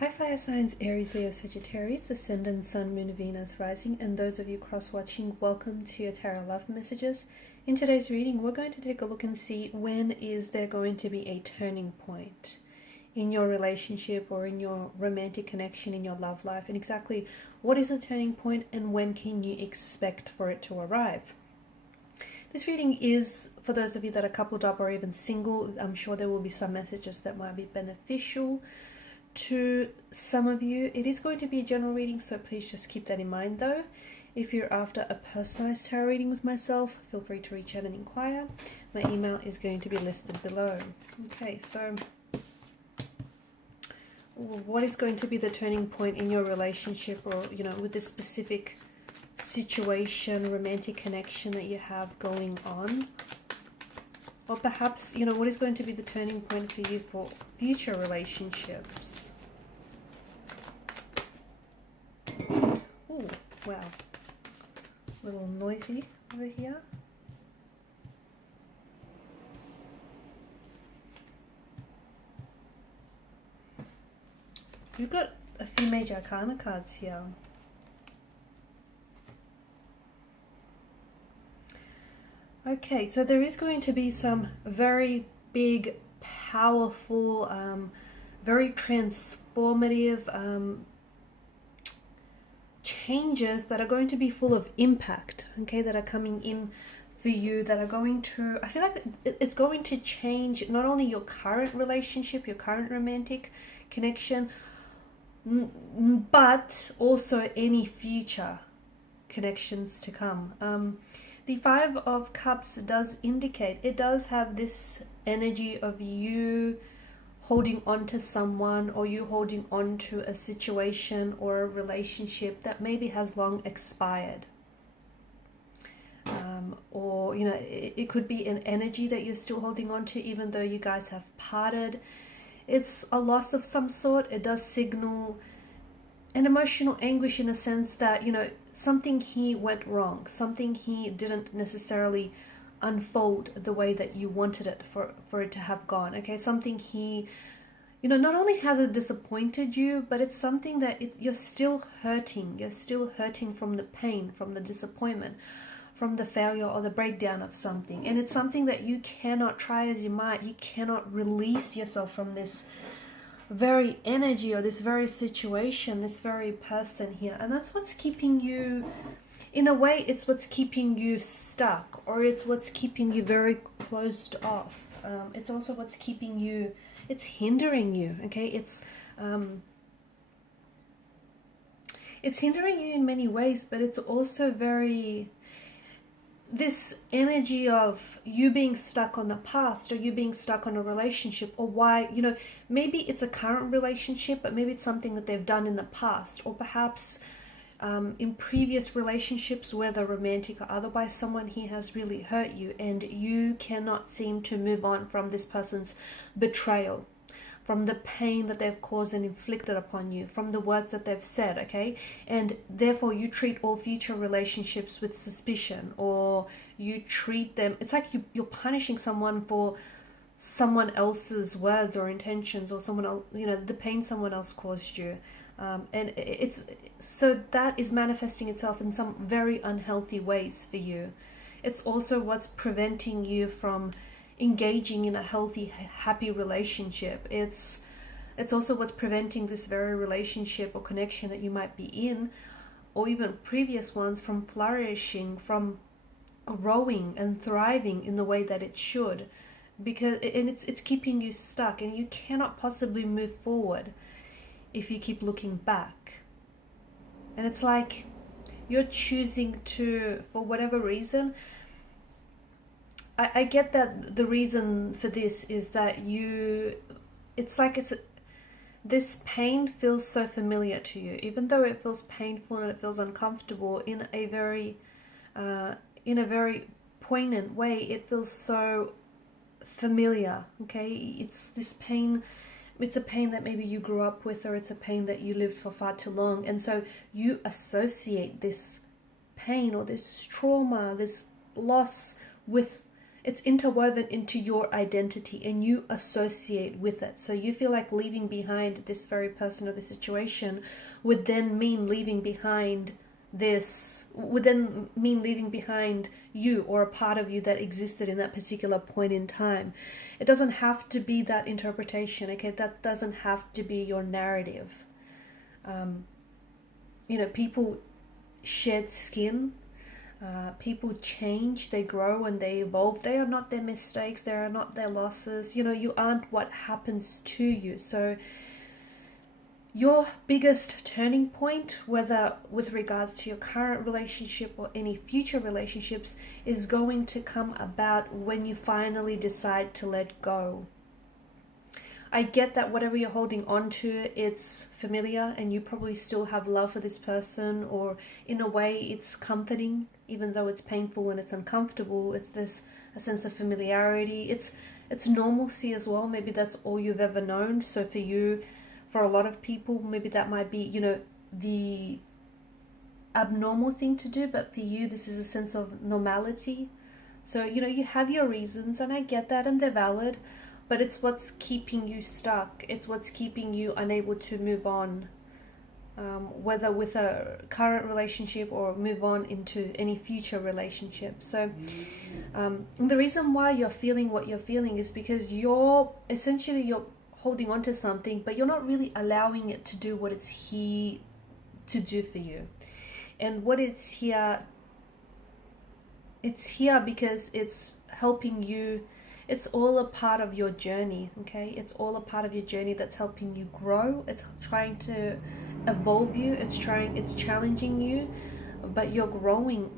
Hi fire signs, Aries, Leo, Sagittarius, Ascendant, Sun, Moon, Venus, Rising, and those of you cross-watching, welcome to your Tarot Love Messages. In today's reading, we're going to take a look and see when is there going to be a turning point in your relationship or in your romantic connection, in your love life, and exactly what is the turning point and when can you expect for it to arrive. This reading is for those of you that are coupled up or even single. I'm sure there will be some messages that might be beneficial to some of you. It is going to be a general reading, so please just keep that in mind though. If you're after a personalized tarot reading with myself, feel free to reach out and inquire. My email is going to be listed below. Okay, so what is going to be the turning point in your relationship, or with this specific situation, romantic connection that you have going on? Or perhaps, what is going to be the turning point for you for future relationships? Oh, wow. A little noisy over here. You've got a few major arcana cards here. Okay, so there is going to be some very big, powerful, very transformative changes that are going to be full of impact, okay, that are coming in for you, that are going to, I feel like it's going to change not only your current relationship, your current romantic connection, but also any future connections to come. The Five of Cups does indicate, it does have this energy of you holding on to someone, or you holding on to a situation or a relationship that maybe has long expired. Or, it could be an energy that you're still holding on to even though you guys have parted. It's a loss of some sort. It does signal an emotional anguish in a sense that, something here went wrong. Something here didn't necessarily unfold the way that you wanted it for it to have gone. Okay, something here, not only has it disappointed you, but it's something that you're still hurting. You're still hurting from the pain, from the disappointment, from the failure or the breakdown of something. And it's something that you cannot, try as you might, you cannot release yourself from this very energy or this very situation, this very person here. And that's what's keeping you, in a way, it's what's keeping you stuck, or it's what's keeping you very closed off. It's also what's keeping you, it's hindering you, okay? It's hindering you in many ways, but it's also very, this energy of you being stuck on the past, or you being stuck on a relationship, or why, maybe it's a current relationship, but maybe it's something that they've done in the past, or perhaps in previous relationships, whether romantic or otherwise, someone here has really hurt you and you cannot seem to move on from this person's betrayal, from the pain that they've caused and inflicted upon you, from the words that they've said, okay? And therefore you treat all future relationships with suspicion, or you treat them, it's like you're punishing someone for someone else's words or intentions, or someone else, the pain someone else caused you. And it's so that is manifesting itself in some very unhealthy ways for you. It's also what's preventing you from engaging in a healthy, happy relationship. It's also what's preventing this very relationship or connection that you might be in, or even previous ones, from flourishing, from growing and thriving in the way that it should, because it's keeping you stuck, and you cannot possibly move forward if you keep looking back. And it's like you're choosing to, for whatever reason, I get that the reason for this is that this pain feels so familiar to you, even though it feels painful and it feels uncomfortable in a very poignant way. It feels so familiar, okay? It's this pain. It's a pain that maybe you grew up with, or it's a pain that you lived for far too long. And so you associate this pain or this trauma, this loss with it's interwoven into your identity and you associate with it. So you feel like leaving behind this very person or this situation would then mean leaving behind you or a part of you that existed in that particular point in time. It doesn't have to be that interpretation, okay? That doesn't have to be your narrative. People shed skin. People change, they grow and they evolve. They are not their mistakes, they are not their losses. You aren't what happens to you. So your biggest turning point, whether with regards to your current relationship or any future relationships, is going to come about when you finally decide to let go. I get that whatever you're holding on to, it's familiar and you probably still have love for this person, or in a way it's comforting, even though it's painful and it's uncomfortable. It's a sense of familiarity. It's normalcy as well. Maybe that's all you've ever known. So for you, for a lot of people, maybe that might be, the abnormal thing to do, but for you, this is a sense of normality. So, you have your reasons, and I get that, and they're valid. But it's what's keeping you stuck. It's what's keeping you unable to move on, whether with a current relationship or move on into any future relationship. So the reason why you're feeling what you're feeling is because you're holding on to something, but you're not really allowing it to do what it's here to do for you. And what it's here because it's helping you. It's all a part of your journey, okay? It's all a part of your journey that's helping you grow. It's trying to evolve you. It's challenging you, but you're growing,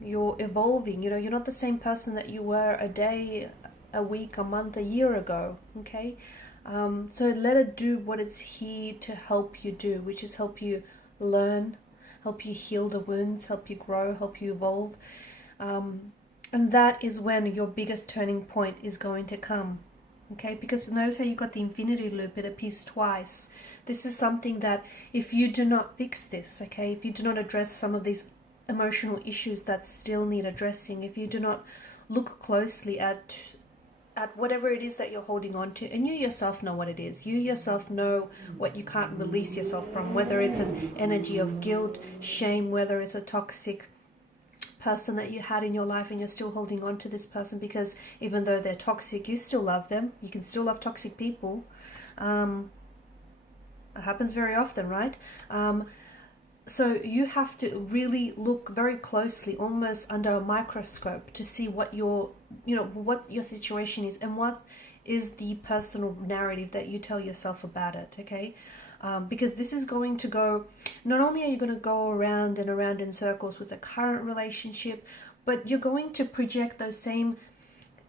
you're evolving. You're not the same person that you were a day, a week, a month, a year ago, okay? So let it do what it's here to help you do, which is help you learn, help you heal the wounds, help you grow, help you evolve. And that is when your biggest turning point is going to come, okay? Because notice how you got the infinity loop, it appears twice. This is something that if you do not fix this, okay, if you do not address some of these emotional issues that still need addressing, if you do not look closely at whatever it is that you're holding on to, and you yourself know what it is. You yourself know what you can't release yourself from, whether it's an energy of guilt, shame, whether it's a toxic person that you had in your life and you're still holding on to this person because even though they're toxic, you still love them. You can still love toxic people. It happens very often, right? So you have to really look very closely, almost under a microscope, to see what your situation is and what is the personal narrative that you tell yourself about it, okay? Because this is going to go, not only are you going to go around and around in circles with the current relationship, but you're going to project those same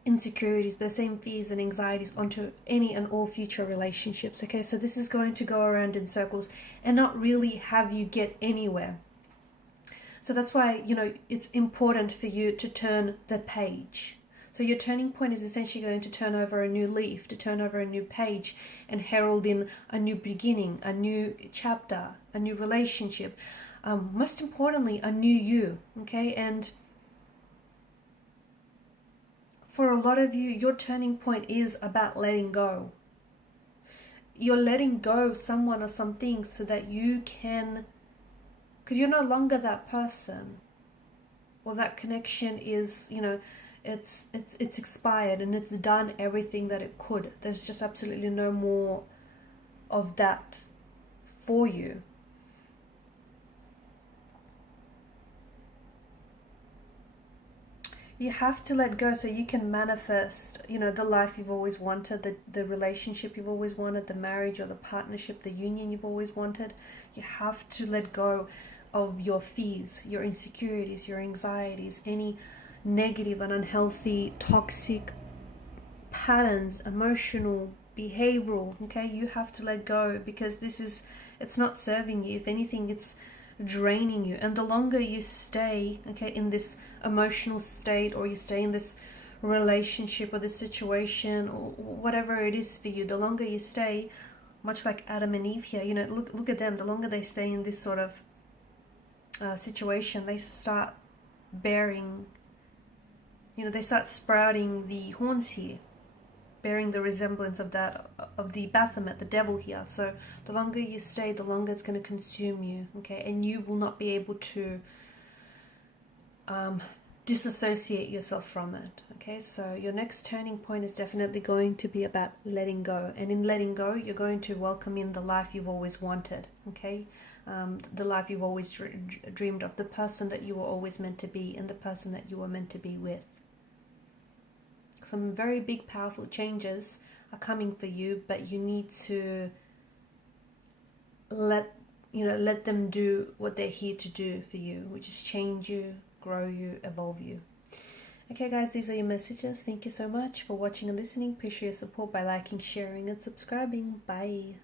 insecurities, those same fears and anxieties onto any and all future relationships, okay? So this is going to go around in circles and not really have you get anywhere. So that's why, it's important for you to turn the page. So your turning point is essentially going to turn over a new leaf, to turn over a new page and herald in a new beginning, a new chapter, a new relationship. Most importantly, a new you, okay? And for a lot of you, your turning point is about letting go. You're letting go of someone or something so that you can, because you're no longer that person, or that connection is, it's expired and it's done everything that it could. There's just absolutely no more of that for you. You have to let go so you can manifest, the life you've always wanted, the relationship you've always wanted, the marriage or the partnership, the union you've always wanted. You have to let go of your fears, your insecurities, your anxieties, any negative and unhealthy, toxic patterns, emotional, behavioral, okay? You have to let go because it's not serving you. If anything, it's draining you. And the longer you stay, okay, in this emotional state, or you stay in this relationship or this situation or whatever it is for you, the longer you stay, much like Adam and Eve here, look at them. The longer they stay in this sort of situation, they start bearing you know, they start sprouting the horns here, bearing the resemblance of that, of the Baphomet, the devil here. So the longer you stay, the longer it's going to consume you, okay? And you will not be able to disassociate yourself from it, okay? So your next turning point is definitely going to be about letting go. And in letting go, you're going to welcome in the life you've always wanted, okay? The life you've always dreamed of, the person that you were always meant to be, and the person that you were meant to be with. Some very big, powerful changes are coming for you, but you need to let them do what they're here to do for you, which is change you, grow you, evolve you. Okay guys, these are your messages. Thank you so much for watching and listening. Appreciate your support by liking, sharing and subscribing. Bye.